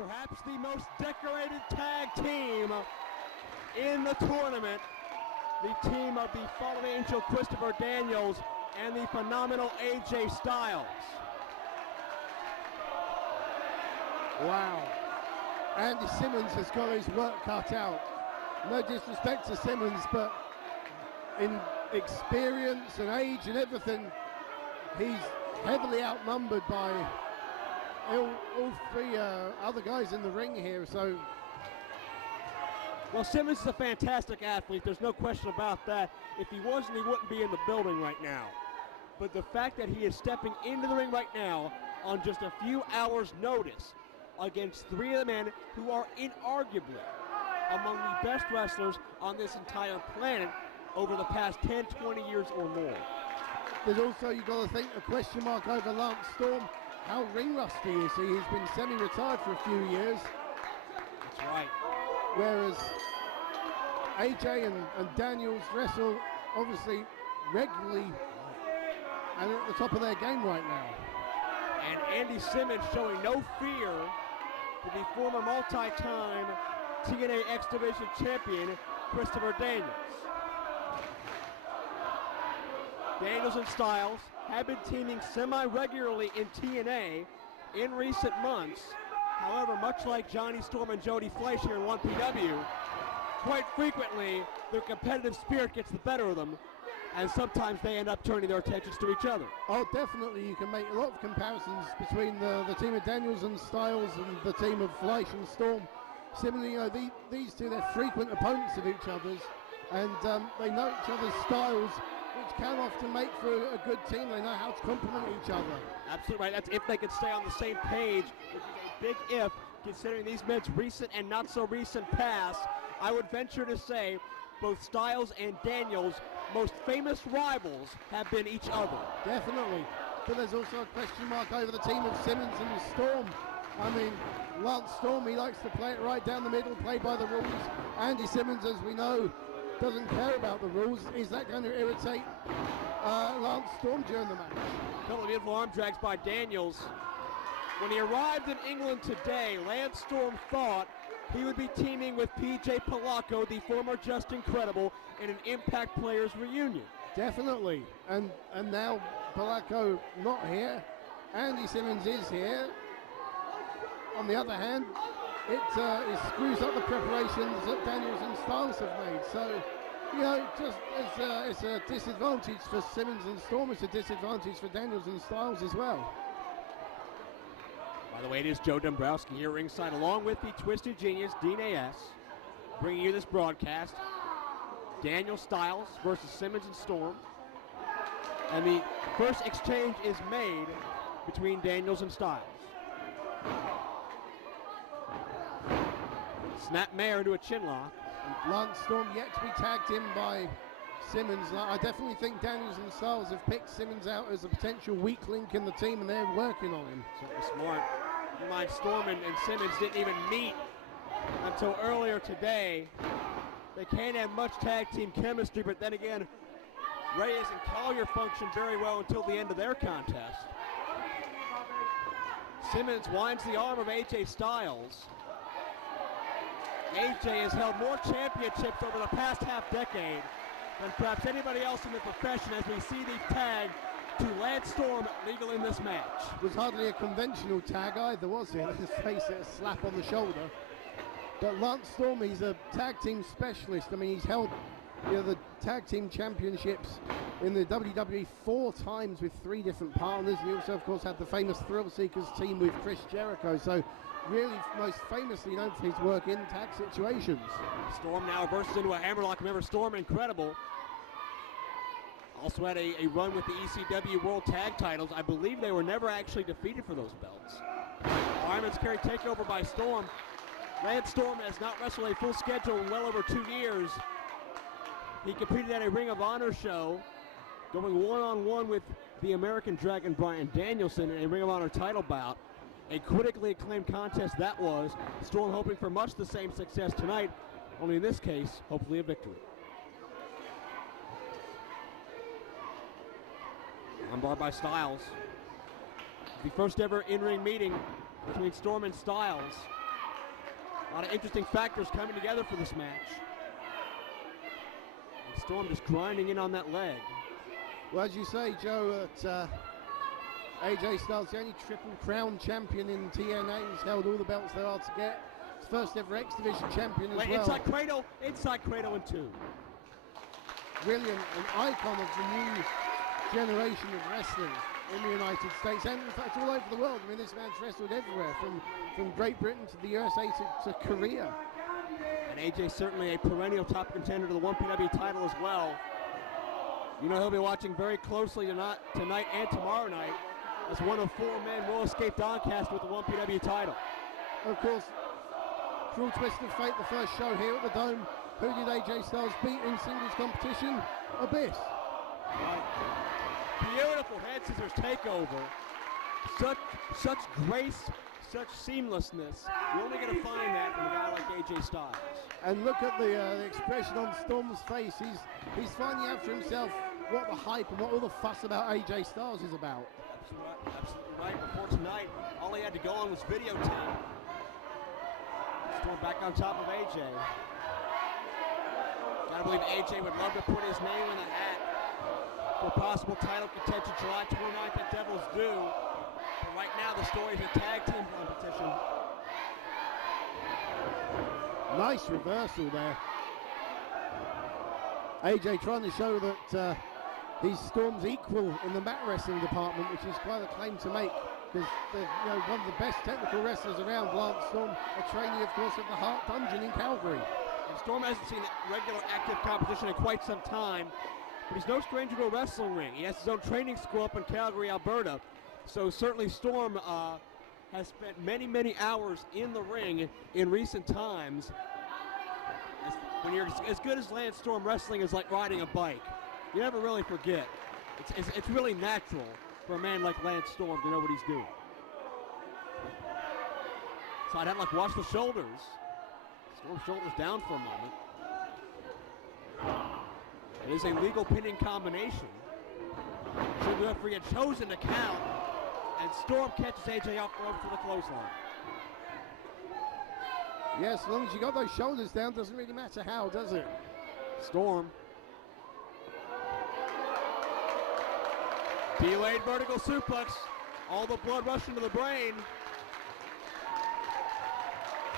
perhaps the most decorated tag team in the tournament. The team of the Fallen Angel Christopher Daniels and the phenomenal AJ Styles. Wow. Andy Simmonz has got his work cut out. No disrespect to Simmonz, but in experience and age and everything, he's heavily outnumbered by all three other guys in the ring here. So, well, Simmonz is a fantastic athlete. There's no question about that. If he wasn't, he wouldn't be in the building right now. But the fact that he is stepping into the ring right now on just a few hours' notice against three of the men who are inarguably among the best wrestlers on this entire planet over the past 10, 20 years or more. There's also, you've got to think, a question mark over Lance Storm. How ring rusty is he? He's been semi-retired for a few years. That's right. Whereas AJ and Daniels wrestle obviously regularly and at the top of their game right now. And Andy Simmonz showing no fear to the former multi-time TNA X Division champion, Christopher Daniels. Daniels and Styles have been teaming semi-regularly in TNA in recent months. However, much like Johnny Storm and Jody Fleisch here in 1PW, quite frequently their competitive spirit gets the better of them, and sometimes they end up turning their attentions to each other. Oh, definitely. You can make a lot of comparisons between the team of Daniels and Styles and the team of Fleisch and Storm. Similarly, these two, they're frequent opponents of each other's, and they know each other's styles, which can often make for a good team. They know how to complement each other. Absolutely right. That's if they could stay on the same page, which is a big if, considering these men's recent and not so recent past. I would venture to say both Styles and Daniels' most famous rivals have been each other. Definitely. But there's also a question mark over the team of Simmonz and Storm. I mean, Lance Storm, he likes to play it right down the middle, play by the rules. Andy Simmonz, as we know, doesn't care about the rules. Is that going to irritate Lance Storm during the match? A couple of beautiful arm drags by Daniels. When he arrived in England today, Lance Storm thought he would be teaming with PJ Polacco, the former Just Incredible, in an Impact Players reunion. Definitely. And now Polacco not here. Andy Simmonz is here. On the other hand, it screws up the preparations that Daniels and Styles have made. So, you know, just it's a disadvantage for Simmonz and Storm. It's a disadvantage for Daniels and Styles as well. By the way, it is Joe Dombrowski here ringside, along with the Twisted Genius, Dean A.S., bringing you this broadcast. Daniel Styles versus Simmonz and Storm. And the first exchange is made between Daniels and Styles. Snap Mayer into a chin lock. Lance Storm yet to be tagged in by Simmonz. I definitely think Daniels and Styles have picked Simmonz out as a potential weak link in the team, and they're working on him. Certainly smart. Mind Storm and Simmonz didn't even meet until earlier today. They can't have much tag team chemistry, but then again, Reyes and Collier functioned very well until the end of their contest. Simmonz winds the arm of AJ Styles. AJ has held more championships over the past half-decade than perhaps anybody else in the profession, as we see the tag to Lance Storm legal in this match. It was hardly a conventional tag either, was it? Let's face it, a slap on the shoulder. But Lance Storm, he's a tag team specialist. I mean, he's held the tag team championships in the WWE 4 times with 3 different partners. He also, of course, had the famous Thrill Seekers team with Chris Jericho. So really most famously known for his work in tag situations. Storm now reverses into a hammerlock. Remember, Storm Incredible also had a run with the ECW World Tag titles. I believe they were never actually defeated for those belts. Fireman's carry takeover by Storm. Lance Storm has not wrestled a full schedule in well over 2 years. He competed at a Ring of Honor show, going one-on-one with the American Dragon Bryan Danielson in a Ring of Honor title bout. A critically acclaimed contest that was. Storm hoping for much the same success tonight, only in this case, hopefully a victory. Armbar by Styles. The first ever in-ring meeting between Storm and Styles A lot of interesting factors coming together for this match. And Storm just grinding in on that leg. Well, as you say, Joe, that AJ Styles, the only Triple Crown champion in TNA. He's held all the belts there are to get. His first ever X Division champion as well. Inside cradle in 2. Really an icon of the new generation of wrestling in the United States and in fact all over the world. I mean, this man's wrestled everywhere, from Great Britain to the USA to Korea. And AJ certainly a perennial top contender to the 1PW title as well. You know he'll be watching very closely tonight and tomorrow night as one of 4 men will escape Doncaster with the 1PW title. Of course, cruel twist of fate, the first show here at the Dome. Who did AJ Styles beat in singles competition? Abyss. Right. Beautiful head scissors takeover. Such grace, such seamlessness. You're only going to find that from a guy like AJ Styles. And look at the expression on Storm's face. He's finding out for himself what the hype and what all the fuss about AJ Styles is about. Absolutely right. Before tonight, all he had to go on was videotape. Storm back on top of AJ. Gotta believe AJ would love to put his name in the hat for possible title contention July 29th at Devil's Due. But right now the story is a tag team competition. Nice reversal there. AJ trying to show that he's Storm's equal in the mat wrestling department, which is quite a claim to make, because one of the best technical wrestlers around, Lance Storm, a trainee, of course, at the Hart Dungeon in Calgary. And Storm hasn't seen regular active competition in quite some time, but he's no stranger to a wrestling ring. He has his own training school up in Calgary, Alberta, so certainly Storm has spent many hours in the ring in recent times. When you're as good as Lance Storm, wrestling is like riding a bike. You never really forget. It's really natural for a man like Lance Storm to know what he's doing. Side headlock, watch the shoulders. Storm shoulders down for a moment. It is a legal pinning combination. Should the referee had chosen to count, and Storm catches AJ off the rope for the clothesline. Yes, as long as you got those shoulders down, doesn't really matter how, does it? Storm. Delayed vertical suplex. All the blood rushing to the brain.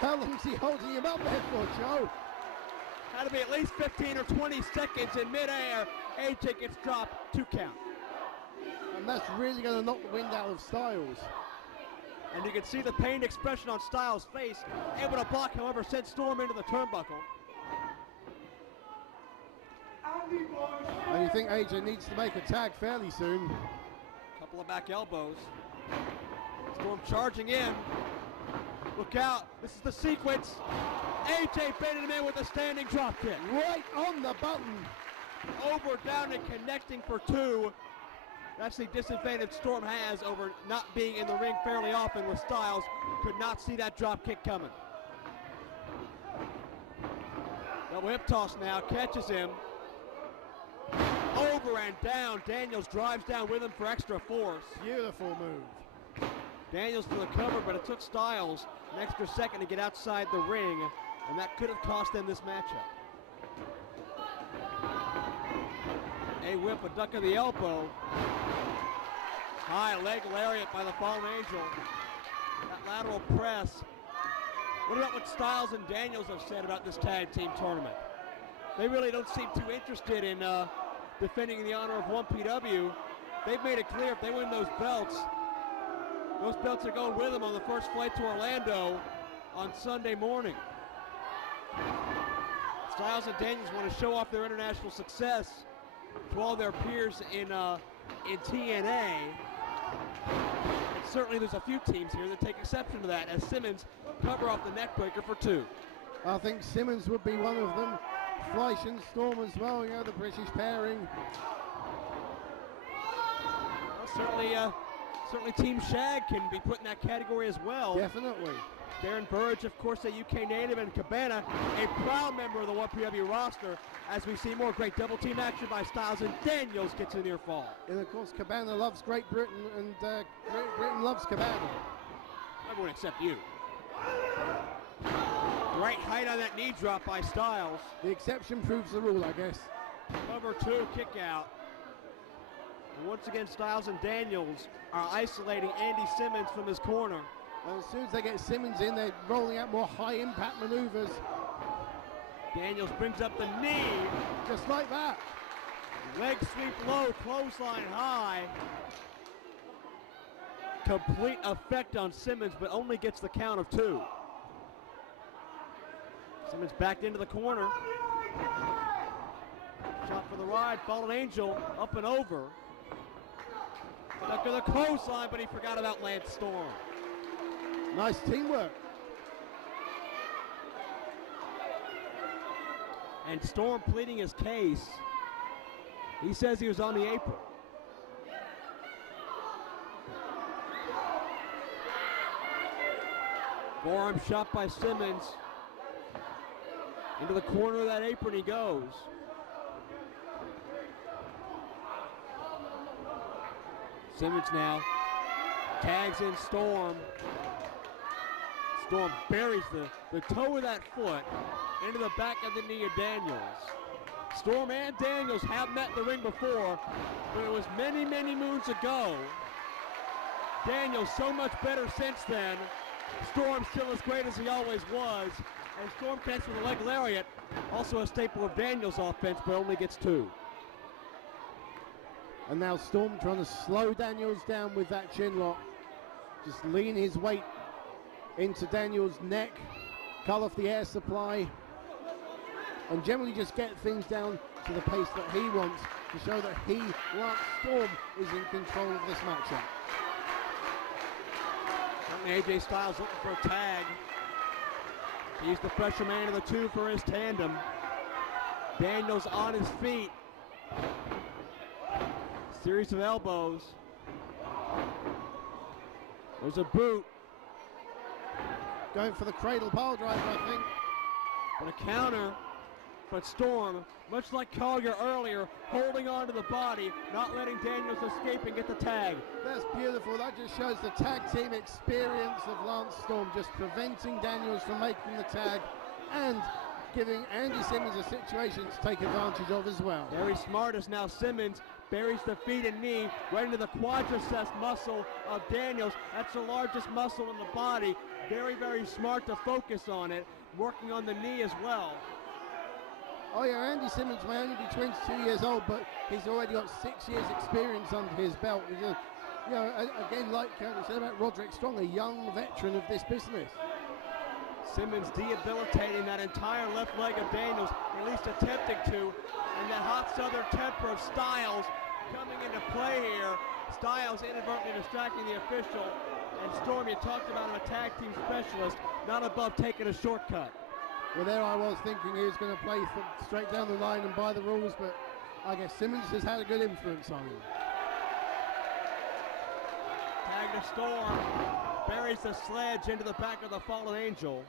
How long is he holding him up there for, Joe? Had to be at least 15 or 20 seconds in midair. AJ gets dropped, 2 count. And that's really going to knock the wind out of Styles. And you can see the pained expression on Styles' face. Able to block, however, sent Storm into the turnbuckle. And you think AJ needs to make a tag fairly soon. Couple of back elbows. Storm charging in. Look out, this is the sequence. AJ baited him in with a standing drop kick. Right on the button. Over, down, and connecting for 2. That's the disadvantage Storm has over not being in the ring fairly often with Styles. Could not see that drop kick coming. Double hip toss now, catches him. Over and down. Daniels drives down with him for extra force. Beautiful move. Daniels to the cover, but it took Styles an extra second to get outside the ring, and that could have cost them this matchup. A whip, a duck of the elbow. High leg lariat by the Fallen Angel. That lateral press. What about what Styles and Daniels have said about this tag team tournament? They really don't seem too interested in defending the honor of 1PW. They've made it clear if they win those belts are going with them on the first flight to Orlando on Sunday morning. Styles and Daniels want to show off their international success to all their peers in TNA. And certainly there's a few teams here that take exception to that, as Simmonz cover off the neckbreaker for 2. I think Simmonz would be one of them. Briitsh and Storm as well, the British pairing. Well, certainly Team Shag can be put in that category as well. Definitely. Darren Briitsh, of course, a UK native, and Cabana, a proud member of the 1PW roster, as we see more great double team action by Styles, and Daniels gets a near fall. And of course, Cabana loves Great Britain, and Great Britain loves Cabana. Everyone except you. Great height on that knee drop by Styles. The exception proves the rule, I guess. Cover 2 kick out. And once again, Styles and Daniels are isolating Andy Simmonz from his corner. And as soon as they get Simmonz in, they're rolling out more high-impact maneuvers. Daniels brings up the knee. Just like that. Leg sweep low, clothesline high. Complete effect on Simmonz, but only gets the count of 2. Simmonz backed into the corner. Shot for the ride, Fallen Angel up and over. Stuck to the clothesline, but he forgot about Lance Storm. Nice teamwork. And Storm pleading his case. He says he was on the apron. Forearm shot by Simmonz. Into the corner of that apron he goes. Simmonz now tags in Storm. Storm buries the toe of that foot into the back of the knee of Daniels. Storm and Daniels have met in the ring before, but it was many, many moons ago. Daniels so much better since then. Storm still as great as he always was. And Storm connects with a leg lariat, also a staple of Daniels' offense, but only gets 2. And now Storm trying to slow Daniels down with that chin lock. Just lean his weight into Daniels' neck, cut off the air supply, and generally just get things down to the pace that he wants to show that he, Lance Storm, is in control of this matchup. AJ Styles looking for a tag. He's the pressure man of the 2 for his tandem. Daniels on his feet. Series of elbows. There's a boot. Going for the cradle pile driver, I think. But a counter. But Storm, much like Collier earlier, holding on to the body, not letting Daniels escape and get the tag. That's beautiful. That just shows the tag team experience of Lance Storm, just preventing Daniels from making the tag and giving Andy Simmonz a situation to take advantage of as well. Very smart as now Simmonz buries the feet and knee right into the quadriceps muscle of Daniels. That's the largest muscle in the body. Very, very smart to focus on it, working on the knee as well. Oh yeah, Andy Simmonz may only be 22 years old, but he's already got 6 years experience under his belt. He's a, you know, again, like we said about Roderick Strong, a young veteran of this business. Simmonz debilitating that entire left leg of Daniels, at least attempting to, and that hot southern temper of Styles coming into play here. Styles inadvertently distracting the official, and Storm, you talked about him, a tag team specialist, not above taking a shortcut. Well, there I was thinking he was going to play straight down the line and by the rules, but I guess Simmonz has had a good influence on him. Tag to Storm, buries the sledge into the back of the Fallen Angel.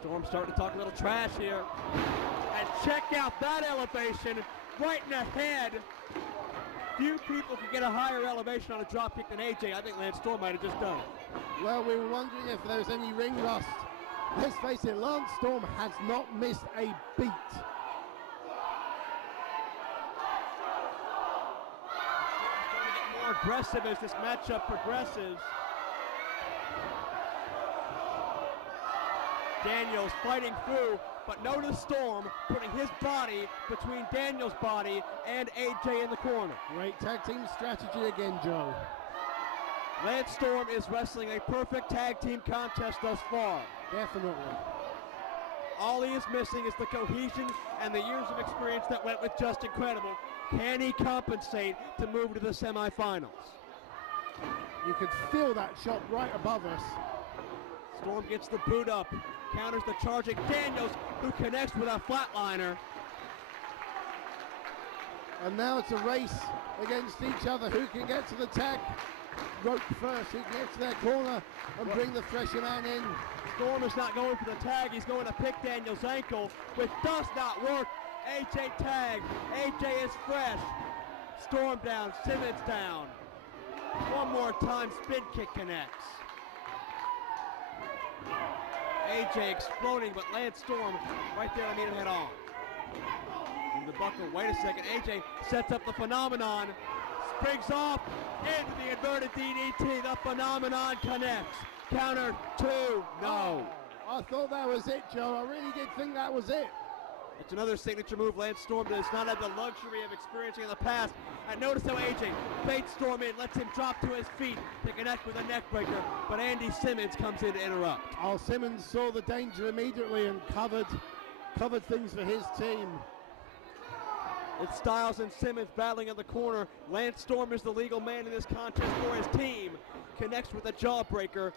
Storm starting to talk a little trash here. And check out that elevation right in the head. Few people can get a higher elevation on a drop kick than AJ. I think Lance Storm might have just done it. Well, we were wondering if there was any ring rust. Let's face it, Lance Storm has not missed a beat. Storm going to get more aggressive as this matchup progresses. Daniels fighting through, but notice Storm putting his body between Daniels' body and AJ in the corner. Great tag team strategy again, Joe. Lance Storm is wrestling a perfect tag team contest thus far. Definitely. All he is missing is the cohesion and the years of experience that went with Just Incredible. Can he compensate to move to the semifinals? You could feel that shot right above us. Storm gets the boot up, counters the charging Daniels, who connects with a flatliner. And now it's a race against each other. Who can get to the tag rope first? Who can get to their corner and bring the fresher man in? Storm is not going for the tag. He's going to pick Daniels' ankle, which does not work. AJ tag. AJ is fresh. Storm down. Simmonz down. One more time, spin kick connects. AJ exploding, but Lance Storm right there to meet him head on. In the buckle, wait a second, AJ sets up the phenomenon, springs off into the inverted DDT, the phenomenon connects. Counter, 2, no. I thought that was it, Joe. I really did think that was it. It's another signature move Lance Storm does not have the luxury of experiencing in the past. And notice how AJ baits Storm in, lets him drop to his feet to connect with a neck breaker, but Andy Simmonz comes in to interrupt. Oh, Simmonz saw the danger immediately and covered things for his team. It's Styles and Simmonz battling in the corner. Lance Storm is the legal man in this contest for his team. Connects with a jawbreaker.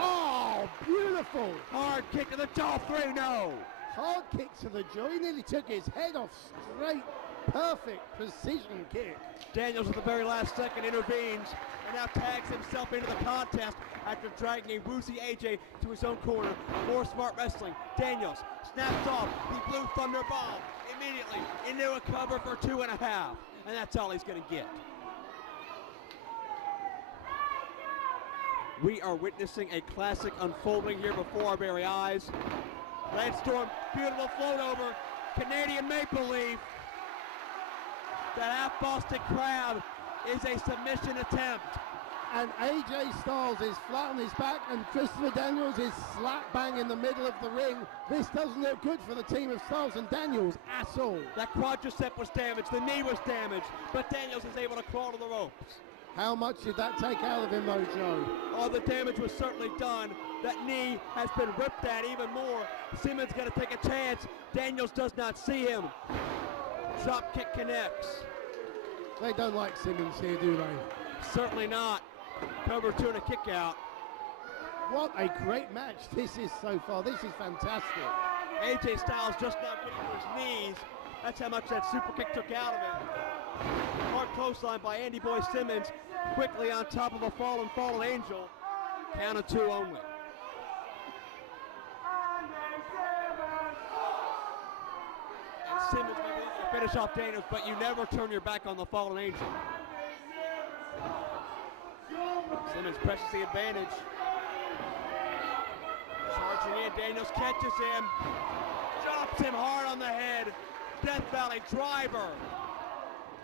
Oh, beautiful. Hard kick to the jaw, 3, no. Hard kick to the jaw. He nearly took his head off straight. Perfect precision kick. Daniels at the very last second intervenes and now tags himself into the contest after dragging a woozy AJ to his own corner. More smart wrestling. Daniels snaps off the Blue Thunder Bomb immediately into a cover for 2.5. And that's all he's going to get. We are witnessing a classic unfolding here before our very eyes. Lance Storm, beautiful float over, Canadian Maple Leaf. That half Boston Crab is a submission attempt. And AJ Styles is flat on his back and Christopher Daniels is slap bang in the middle of the ring. This doesn't look good for the team of Styles and Daniels at all. That quadricep was damaged, the knee was damaged, but Daniels is able to crawl to the ropes. How much did that take out of him though, Joe? Oh, the damage was certainly done. That knee has been ripped at even more. Simmonz got to take a chance. Daniels does not see him. Drop kick connects. They don't like Simmonz here, do they? Certainly not. Cover 2 and a kick out. What a great match this is so far. This is fantastic. AJ Styles just now getting to his knees. That's how much that super kick took out of him. Hard clothesline by Andy Boy Simmonz. Quickly on top of a fallen angel. Count of 2 only. And Simmonz may be able to finish off Daniels, but you never turn your back on the fallen angel. Simmonz presses the advantage. Charging in, Daniels catches him. Drops him hard on the head. Death Valley driver.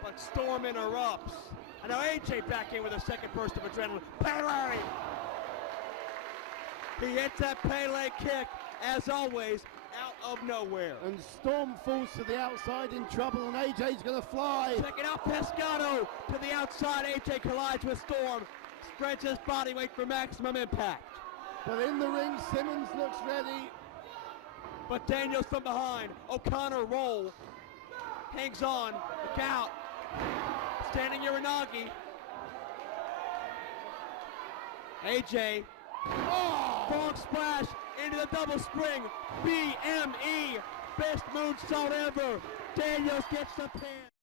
But Storm interrupts. And now AJ back in with a second burst of adrenaline. Pele! He hits that Pele kick, as always, out of nowhere. And Storm falls to the outside in trouble, and AJ's going to fly. Check it out, Pescado to the outside. AJ collides with Storm. Spreads his body weight for maximum impact. But in the ring, Simmonz looks ready. But Daniels from behind. O'Connor roll. Hangs on. Look out. Standing Uranagi. AJ. Oh! Frog splash into the double spring. BME. Best moonsault ever. Daniels gets the pin.